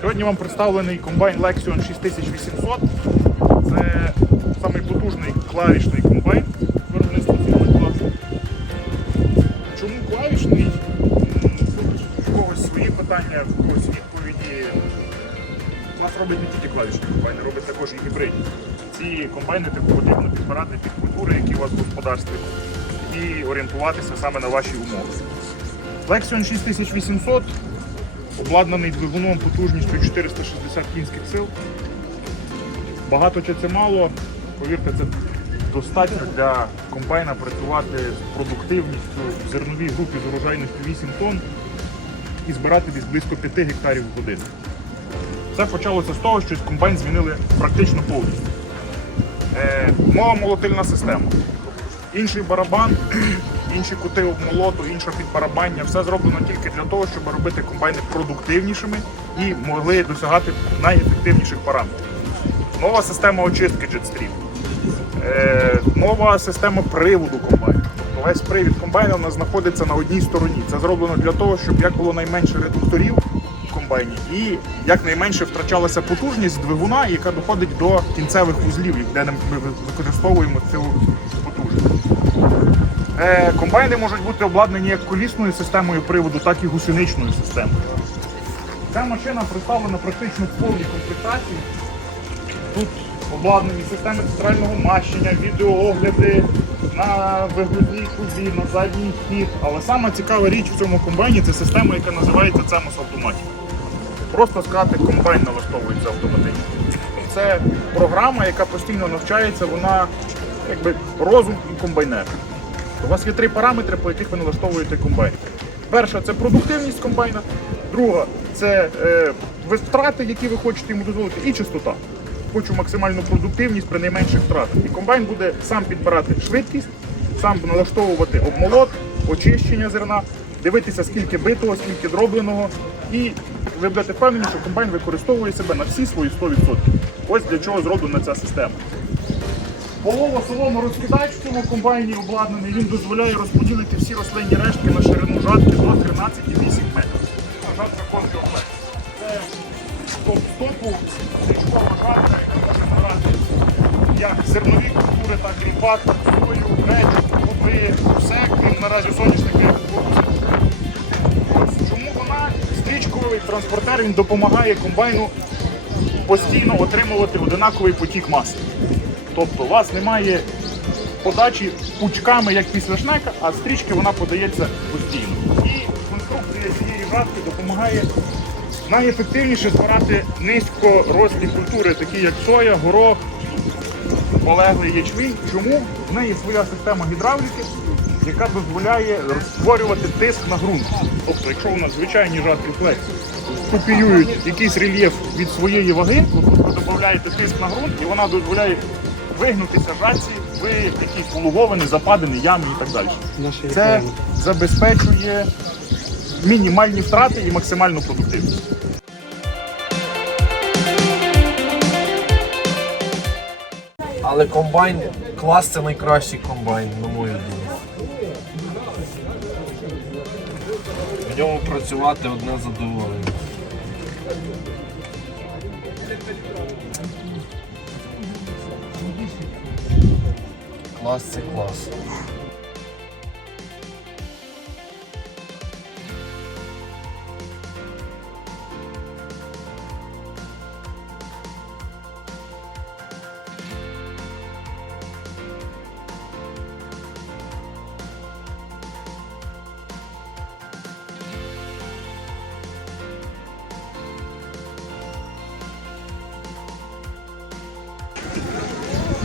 Сьогодні вам представлений комбайн Lexion 6800. Це самий потужний клавішний комбайн виробництва цього класу. Чому клавішний? М, У когось свої питання, робить не тільки клавішні комбайни, робить також і гібридні. Ці комбайни типу, потрібно підбирати під культури, які у вас в господарстві, і орієнтуватися саме на ваші умови. Lexion 6800 обладнаний двигуном потужністю 460 кінських сил. Багато чи це мало, повірте, це достатньо для комбайна працювати з продуктивністю в зерновій групі з урожайністю 8 тонн і збирати десь близько 5 гектарів в годину. Це почалося з того, що комбайн змінили практично повністю. Е, нова молотильна система. Інший барабан, інші кути обмолоту, інше підбарабання. Все зроблено тільки для того, щоб робити комбайни продуктивнішими і могли досягати найефективніших параметрів. Нова система очистки Jetstream. Е, нова система приводу комбайну. Тобто весь привід комбайна знаходиться на одній стороні. Це зроблено для того, щоб як було найменше редукторів комбайні і якнайменше втрачалася потужність двигуна, яка доходить до кінцевих вузлів, де ми використовуємо цю потужність. Е, комбайни можуть бути обладнані як колісною системою приводу, так і гусеничною системою. Ця машина представлена практично в повній комплектації. Тут обладнані системи центрального мащення, відеоогляди на вигрузні кузі, на задній хід. Але саме цікава річ в цьому комбайні це система, яка називається CEMOS Automatic. Просто сказати, комбайн налаштовується автоматично. Це програма, яка постійно навчається, вона якби розум комбайнера. У вас є три параметри, по яких ви налаштовуєте комбайн. Перша це продуктивність комбайна, друга це е, витрати, які ви хочете йому дозволити, і чистота. Хочу максимальну продуктивність при найменших втратах. І комбайн буде сам підбирати швидкість, сам налаштовувати обмолот, очищення зерна, дивитися, скільки битого, скільки дробленого. І ви будете впевнені, що комбайн використовує себе на всі свої 100%. Ось для чого зроблена ця система. Полово солому розкидач в цьому комбайні обладнаний, він дозволяє розподілити всі рослинні рештки на ширину жатки до 13,8 метрів. Жатка контрфлекс. Це топ-стопу стрічкова жатка, яка може збирати як зернові культури, так і ріпак, сою, гречку, боби, все, крім наразі соняшника транспортер він допомагає комбайну постійно отримувати одинаковий потік маси. Тобто у вас немає подачі пучками, як після шнека, а стрічки вона подається постійно. І конструкція цієї жатки допомагає найефективніше збирати низькорослі культури, такі як соя, горох, полеглий ячмінь. Чому? В неї своя система гідравліки, яка дозволяє створювати тиск на ґрунт. Тобто, якщо у нас звичайні жатки флекс копіюють якийсь рельєф від своєї ваги, ви додаєте тиск на ґрунт і вона дозволяє вигнутися жатці в якісь улуговини, западини, ями і так далі. Це забезпечує мінімальні втрати і максимальну продуктивність. Але комбайн, клас це найкращий комбайн, на мою думку. В ньому працювати одне задоволення. Клас це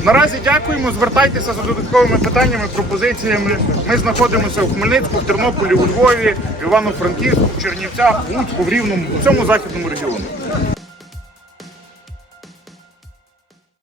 Наразі дякуємо. Звертайтеся за додатковими питаннями, пропозиціями. Ми знаходимося в Хмельницьку, в Тернополі, у Львові, в Івано-Франківську, в Чернівцях, в Луцьку, в Рівному, у всьому західному регіону.